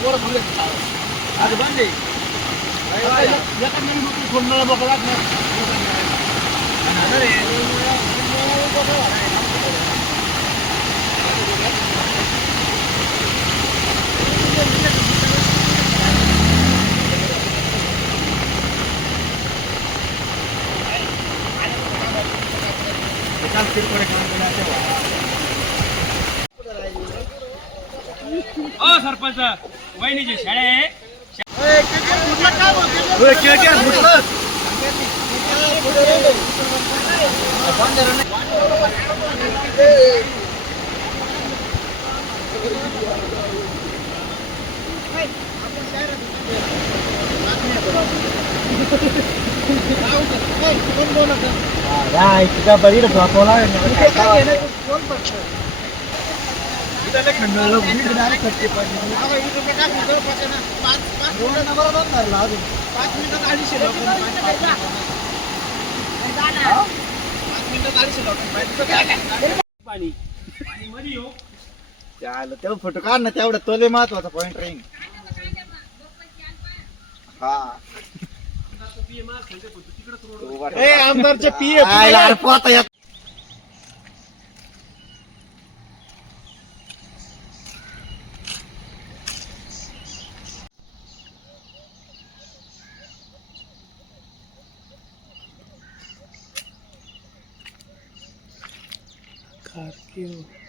आज बंद आहे. सरपंच वहिनीची शाळे आहे. तेवढं फोटो काढ ना, तेवढं तोले महत्वाचा पॉइंट राहील. हा आमदारच्या पी Carqueo.